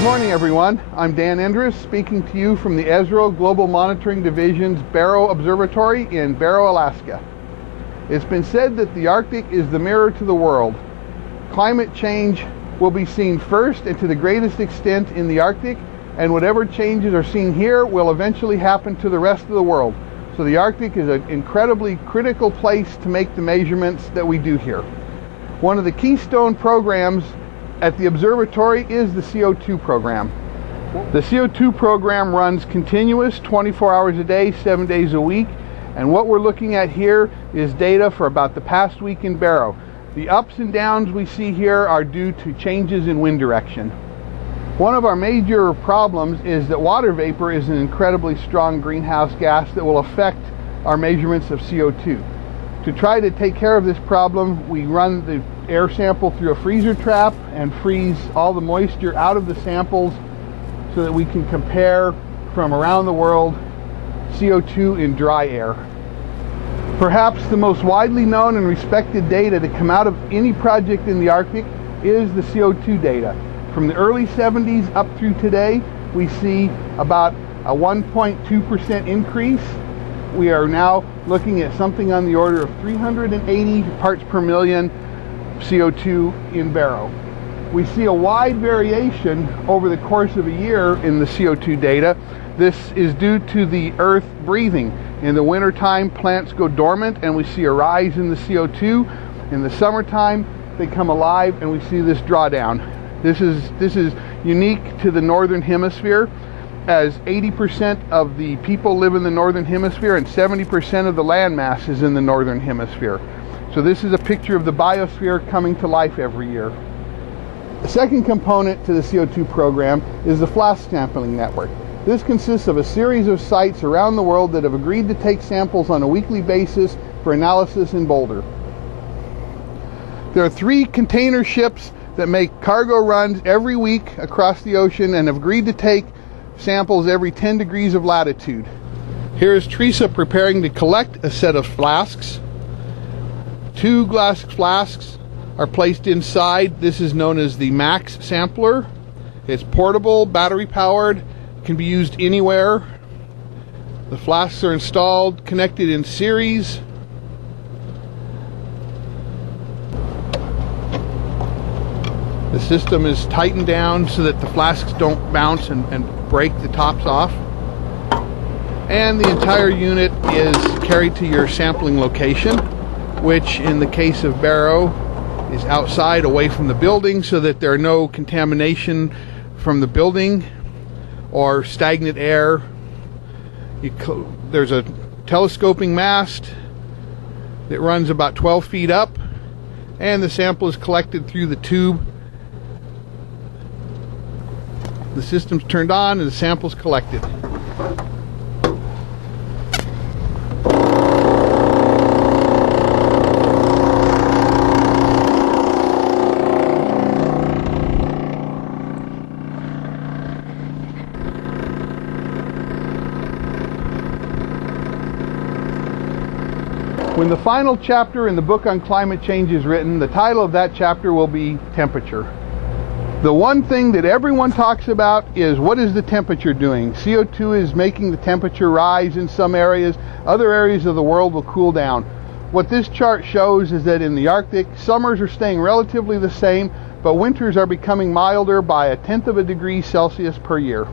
Good morning, everyone. I'm Dan Endres, speaking to you from the ESRO Global Monitoring Division's Barrow Observatory in Barrow, Alaska. It's been said that the Arctic is the mirror to the world. Climate change will be seen first and to the greatest extent in the Arctic, and whatever changes are seen here will eventually happen to the rest of the world. So the Arctic is an incredibly critical place to make the measurements that we do here. One of the keystone programs at the observatory is the CO2 program. The CO2 program runs continuous 24 hours a day, 7 days a week, and what we're looking at here is data for about the past week in Barrow. The ups and downs we see here are due to changes in wind direction. One of our major problems is that water vapor is an incredibly strong greenhouse gas that will affect our measurements of CO2. To try to take care of this problem, we run the air sample through a freezer trap and freeze all the moisture out of the samples so that we can compare from around the world CO2 in dry air. Perhaps the most widely known and respected data to come out of any project in the Arctic is the CO2 data. From the early 70s up through today, we see about a 1.2% increase. We are now looking at something on the order of 380 parts per million CO2 in Barrow. We see a wide variation over the course of a year in the CO2 data. This is due to the Earth breathing. In the wintertime, plants go dormant and we see a rise in the CO2. In the summertime, they come alive and we see this drawdown. This is unique to the northern hemisphere, as 80% of the people live in the northern hemisphere and 70% of the land mass is in the northern hemisphere. So this is a picture of the biosphere coming to life every year. The second component to the CO2 program is the flask sampling network. This consists of a series of sites around the world that have agreed to take samples on a weekly basis for analysis in Boulder. There are 3 container ships that make cargo runs every week across the ocean and have agreed to take samples every 10 degrees of latitude. Here is Teresa preparing to collect a set of flasks. 2 glass flasks are placed inside. This is known as the Max sampler. It's portable, battery powered, can be used anywhere. The flasks are installed, connected in series. The system is tightened down so that the flasks don't bounce and break the tops off. And the entire unit is carried to your sampling location, which in the case of Barrow is outside away from the building so that there are no contamination from the building or stagnant air. There's a telescoping mast that runs about 12 feet up, and the sample is collected through the tube. The system's turned on and the sample's collected. When the final chapter in the book on climate change is written, the title of that chapter will be Temperature. The one thing that everyone talks about is what is the temperature doing? CO2 is making the temperature rise in some areas. Other areas of the world will cool down. What this chart shows is that in the Arctic, summers are staying relatively the same, but winters are becoming milder by 1/10 of a degree Celsius per year.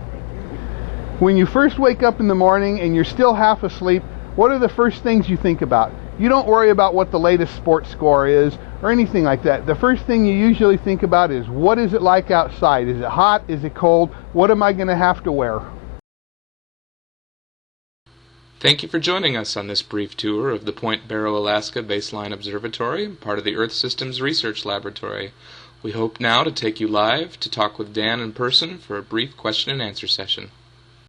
When you first wake up in the morning and you're still half asleep, what are the first things you think about? You don't worry about what the latest sports score is or anything like that. The first thing you usually think about is, what is it like outside? Is it hot? Is it cold? What am I going to have to wear? Thank you for joining us on this brief tour of the Point Barrow, Alaska Baseline Observatory, part of the Earth Systems Research Laboratory. We hope now to take you live to talk with Dan in person for a brief question and answer session.